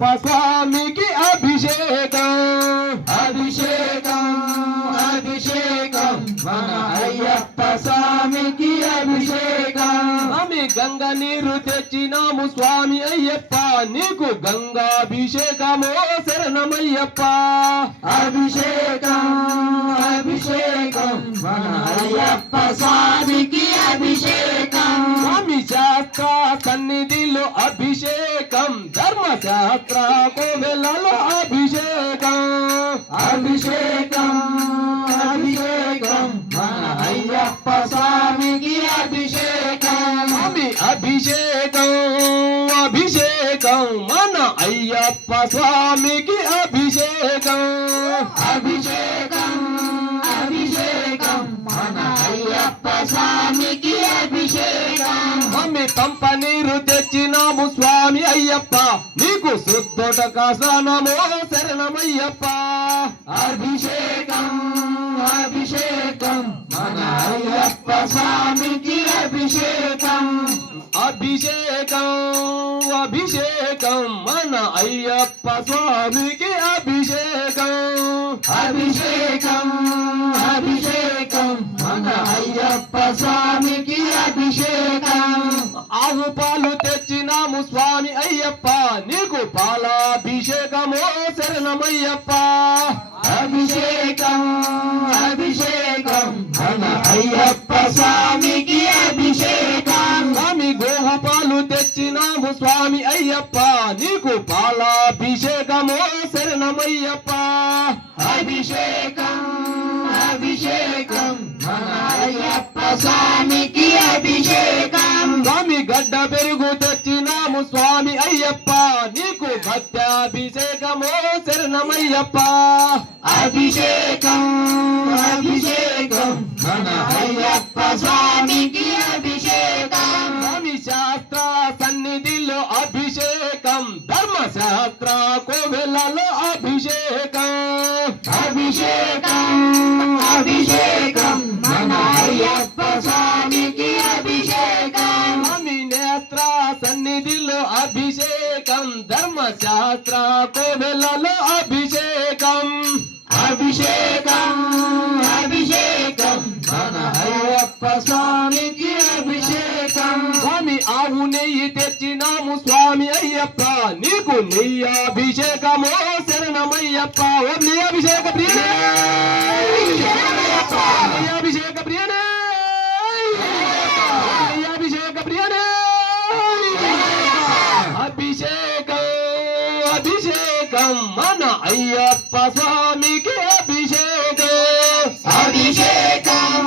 స్వామికి అభిషేకం అభిషేకం అభిషేకం మన అయ్యప్ప స్వామికి అభిషేకం. స్వామి గంగ నీరు తెచ్చినాము స్వామి అయ్యప్ప నీకు గంగాభిషేకమో శరణమయ్యప్ప. అభిషేకం అభిషేకం మన అయ్యప్ప స్వామికి అభిషేకం. స్వామి శాస్త్ర సన్నిధిలో అభిషేకం ధర్మశాస్త్ర కోవెలలో అభిషేకం అభిషేకం అభిషేకం మన అయ్యప్ప స్వామికి అభిషేకం. స్వామి అభిషేకం అభిషేకం మన అయ్యప్ప స్వామికి అభిషేకం అభిషేకం అభిషేకం మన అయ్యప్ప స్వామికి అభిషేకం. స్వామి పంప నీరు తెచ్చినాము స్వామి అయ్యప్ప నీకు శుద్ధోటక స్నానమో శరణమయ్యప్ప. అభిషేకం అభిషేకం మన అయ్యప్ప స్వామికి అభిషేకం. అభిషేకం అభిషేకం మన అయ్యప్ప స్వామికి అభిషేకం అభిషేకం అభిషేకం మన అయ్యప్ప స్వామికి అభిషేకం. ఆవు పాలు తెచ్చినాము స్వామి అయ్యప్ప నీకు పాలాభిషేకమో శరణమయ్యప్ప. అభిషేకం అభిషేకం మన అయ్యప్ప స్వామికి అభిషేకం. స్వామి గోవు పాలు తెచ్చినాము స్వామి అయ్యప్ప నీకు పాలాభిషేకమో శరణమయ్యప్ప. అభిషేకం అభిషేకం మన అయ్యప్ప స్వామికి అభిషేకం. స్వామి గడ్డ పెరుగు తెచ్చినాము స్వామి అయ్యప్ప నీకు భక్త్యాభిషేకమో శరణమయ్యప్ప. అభిషేకం అభిషేకం మన అయ్యప్ప స్వామికి అభిషేకం. స్వామి శాస్త్ర సన్నిధిలో అభిషేకం ధర్మశాస్త్ర కోవెలలో అభిషేకం అభిషేకం అభిషేకం మన అయ్యప్ప స్వామికి అభిషేకం. స్వామి నేత్ర సన్నిధిలో అభిషేకం ధర్మశాస్త్ర కోవెలలో అభిషేకం అభిషేకం అభిషేకం మన అయ్యప్ప స్వామికి అభిషేకం. స్వామి ఆవు నెయ్యి తెచ్చినాము స్వామి అయ్యప్ప నీకు నెయ్యాభిషేకమో శరణమయ్యప్ప. ఓ నెయ్యాభిషేక ప్రియనే నెయ్యాభిషేక ప్రియనే నెయ్యాభిషేక ప్రియనే. అభిషేకం అభిషేకం మన అయ్యప్ప స్వామికి అభిషేకం అభిషేకం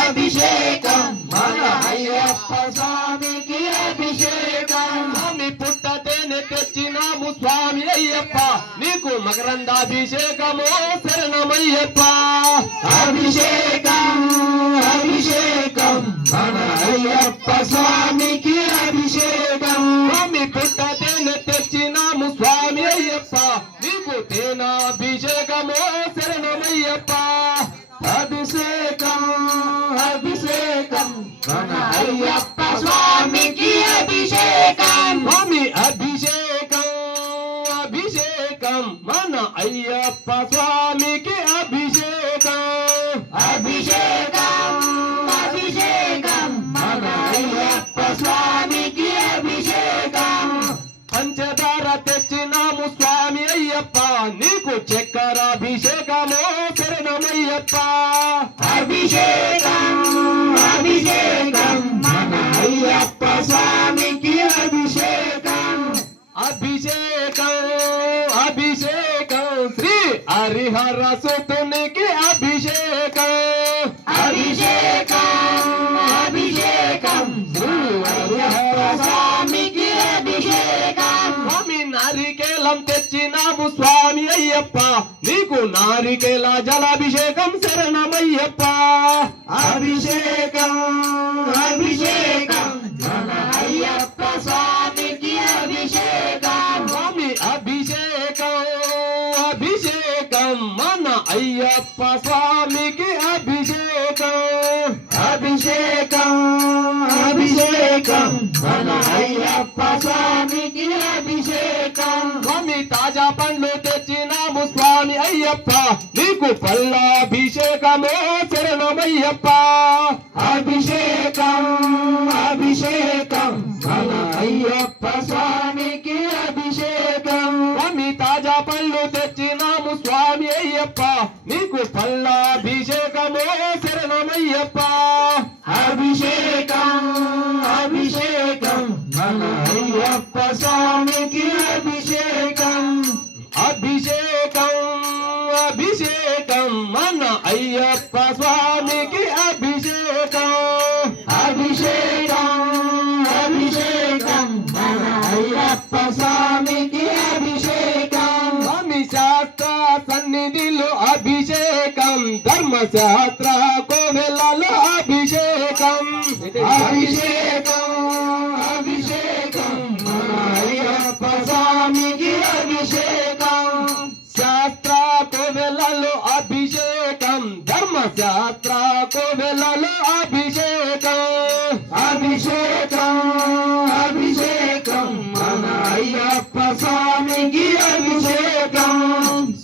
అభిషేకం మన అయ్యప్ప స్వామికి అభిషేకం. స్వామి పుట్ట తేనె తెచ్చినాము స్వామి అయ్యప్ప నీకు మకరందాభిషేకమో శరణమయ్యప్ప. అభిషేకం అభిషేకం మన అయ్యప్ప స్వామికి అభిషేకం. స్వామి పుట్ట తేనె తెచ్చినాము స్వామి అయ్యప్ప నీకు తేనాభిషేకమో శరణమయ్యప్ప. అభిషేకం అభిషేకం మన అయ్యప్ప స్వామికి అభిషేకం. స్వామి అభిషేకం అభిషేకం మన అయ్యప్ప స్వామికి అభిషేకం అభిషేకం అభిషేకం మన అయ్యప్ప స్వామికి అభిషేకం. పంచదార తెచ్చినాము స్వామి అయ్యప్ప నీకు చక్కెరాభిషేకమో శరణమయ్యప్ప. అభిషేకం అభిషేకం మన అయ్యప్ప స్వామికి అభిషేకం. అభిషేకం అభిషేకం శ్రీ హరిహర సుతునికి అభిషేకం అభిషేకం అభిషేకం శ్రీహరిహర స్వామికి అభిషేకం. స్వామి నారికేలం తెచ్చినాము స్వామి అయ్యప్ప నీకు నారికేల జలాభిషేకం శరణమయ్యప్ప. అభిషేకం అభిషేకం మన అయ్యప్ప స్వామికి అభిషేకం. స్వామి అభిషేకం అభిషేకం మన అయ్యప్ప స్వామికి అభిషేకం అభిషేకం అభిషేకం మన అయ్యప్ప స్వామికి అభిషేకం స్వామి తాజా పండ్లు తెచ్చినాము స్వామి అయ్యప్ప నీకు పల్లాభిషేకమో శరణమయ్యప్ప అభిషేకం అభిషేకం మన అయ్యప్ప స్వామికి అభిషేకం స్వామి తాజా పళ్ళు తెచ్చినాము స్వామి అయ్యప్ప నీకు పల్లాభిషేకమో శరణమయ్యప్ప అభిషేకం అభిషేకం మన అయ్యప్ప స్వామికి అభిషేకం అభిషేకం అభిషేకం మన అయ్యప్ప స్వామికి అభిషేకం అభిషేకం అభిషేకం మన అయ్యప్ప స్వామికి అభిషేకం స్వామి శాస్త్ర సన్నిధిలో అభిషేకం ధర్మశాస్త్ర కోవెలలో అభిషేకం అభిషేకం అభిషేకం మన అయ్యప్ప స్వామికి అభిషేకం శాస్త్ర కోవెలలో అభిషేకం ధర్మశాస్త్ర కోవెలలో అభిషేకం అభిషేకం అభిషేకం మన అయ్యప్ప స్వామికి అభిషేకం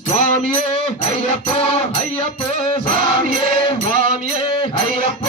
స్వామియే అయ్యప్ప అయ్యప్ప స్వామియే స్వామియే అయ్యప్ప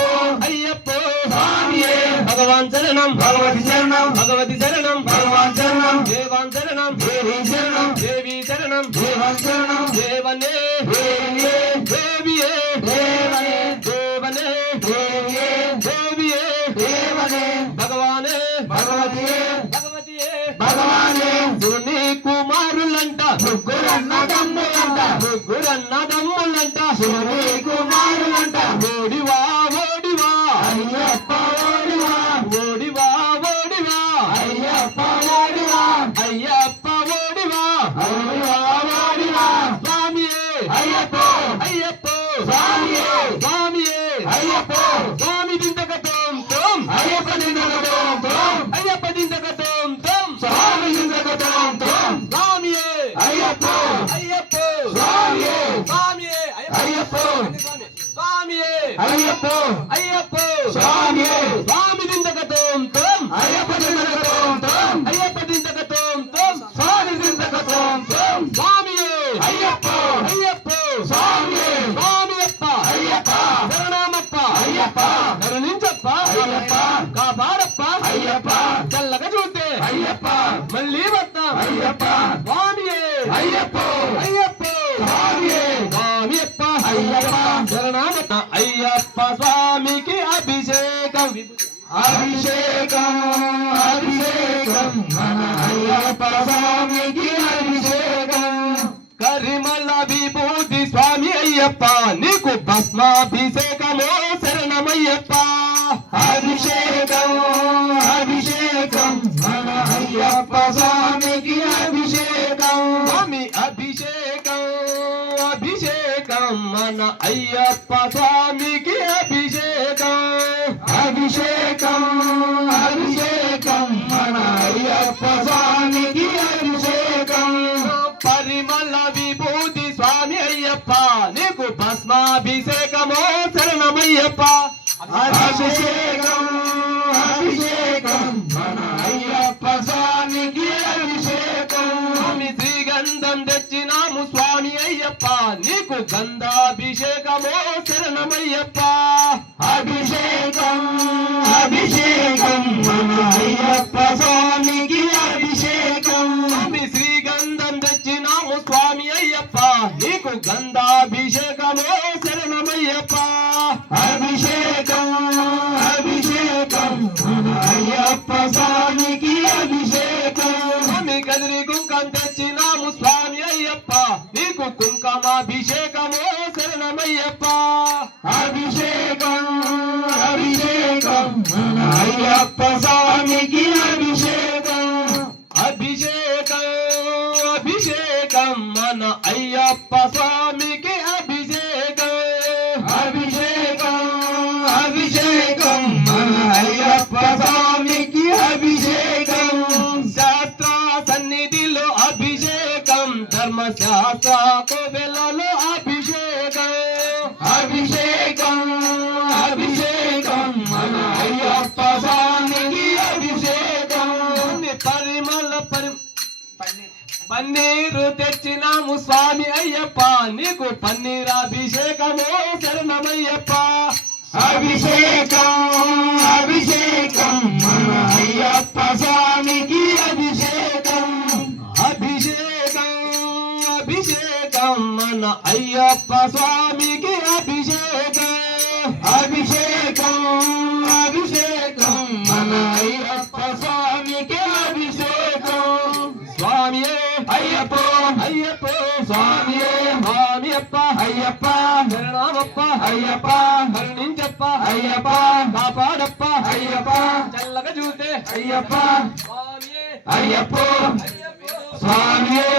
అయ్యప్ప స్వామియే భగవాన్ శరణం భగవతి శరణం భగవతి శరణం భగవాన్ శరణం దేవాన్ శరణం దేవి శరణం దేవి శరణం దేవన్ శరణం దేవనే దేవియే దేవియే దేవనే దేవనే దేవియే దేవియే దేవనే భగవానే భగవతియే భగవతియే భగవానే శివుని కుమారులంట ముగ్గురన్నదమ్ములంట ముగ్గురన్నదమ్ములంట శివుని కుమారులంట ఓడివా ఓడివా అయ్యప్ప ఓడివా ఓడివా ఓడివా అయ్యప్ప ఓడివా అయ్యప్ప ఓడివా అయ్యప్ప ఓడివా స్వామియే అయ్యప్ప అయ్యప్ప స్వామియే స్వామియే అయ్యప్ప స్వామి దింతక తోం తోం అయ్యప్ప నిందకటోం తోం అయ్యప్ప దింతక తోం తోం స్వామి నిందకటోం తోం స్వామియే అయ్యప్ప అయ్యప్ప స్వామియే స్వామియే అయ్యప్ప స్వామియే అయ్యప్ప అయ్యప్ప స్వామియే స్వామి దింతక తోం తోం అయ్యప్ప నిందకటోం తోం అయ్యప్ప దింతక తోం తోం స్వామి నిందకటోం తోం స్వామియే అయ్యప్ప అయ్యప్ప స్వామియే స్వామియప్ప అయ్యప్ప శరణమప్ప అయ్యప్ప కరుణించప్ప అయ్యప్ప కాపాడప్ప అయ్యప్ప చల్లగా చూస్తే అయ్యప్ప మళ్ళీ వస్తాం అయ్యప్ప స్వామియే అయ్యప్ప అయ్యప్ప స్వామియే స్వామియప్ప అయ్యప్ప శరణమప్ప అయ్యప్ప స్వామికి అభిషేకం అభిషేకం అభిషేకం మన అయ్యప్ప స్వామికి అభిషేకం కరిమల్ల విభూతి స్వామి అయ్యప్ప నీకు భస్మాభిషేకమో శరణమయ్యప్ప అభిషేకం అభిషేకం మన అయ్యప్ప స్వామికి అభిషేకం స్వామి అభిషేకం అభిషేకం మన అయ్యప్ప స్వామికి అభిషేకం అభిషేకం అభిషేకం మన అయ్యప్ప స్వామికి అభిషేకం పరిమళ విభూతి స్వామి అయ్యప్ప నీకు భస్మాభిషేకమో శరణమయ్యప్ప అభిషేకం అభిషేకం మన అయ్యప్ప స్వామికి అభిషేకం స్వామి శ్రీగంధం తెచ్చినాము స్వామి అయ్యప్ప నీకు గంధాభిషేకమో శరణమయ్యప్ప అభిషేకం అభిషేకం మన అయ్యప్ప స్వామికి అభిషేకం స్వామి శ్రీగంధం తెచ్చినాము స్వామి అయ్యప్ప నీకు గంధాభిషేకమో శరణమయ్యప్ప అభిషేకం అభిషేకం మన అయ్యప్ప స్వామికి అభిషేకం స్వామి కదిరి కుంకం తెచ్చినాము స్వామి అయ్యప్ప నీకు కుంకుమాభిషేకమో శరణమయ్యప్ప అభిషేకం అభిషేకం మన అయ్యప్ప స్వామికి అభిషేకం అభిషేకం అభిషేకం మన అయ్యప్ప స్వామికి అభిషేకం అభిషేకం అభిషేకం మన అయ్యప్ప స్వామికి అభిషేకం శాస్త్ర సన్నిధిలో అభిషేకం ధర్మశాస్త్ర కోవెలలో అభిషేకం అభిషేకం అభిషేకం మన అయ్యప్ప స్వామికి అభిషేకం పన్నీరు తెచ్చినాము స్వామి అయ్యప్ప నీకు పన్నీరాభిషేకము శరణమయ్యప్ప అభిషేకం అభిషేకం మన అయ్యప్ప స్వామికి అభిషేకం అభిషేకం అభిషేకం మన అయ్యప్ప స్వామికి అభిషేకం అభిషేకం అభిషేకం మన అయ్యప్ప స్వామికి అభిషేకం స్వామియే అయ్యప్ప అయ్యప్ప స్వామియే స్వామియప్ప అయ్యప్ప శరణమప్ప అయ్యప్ప కరుణించప్ప అయ్యప్ప కాపాడప్ప అయ్యప్ప చల్లగా చూస్తే అయ్యప్ప స్వామియే అయ్యప్ప అయ్యప్ప స్వామియే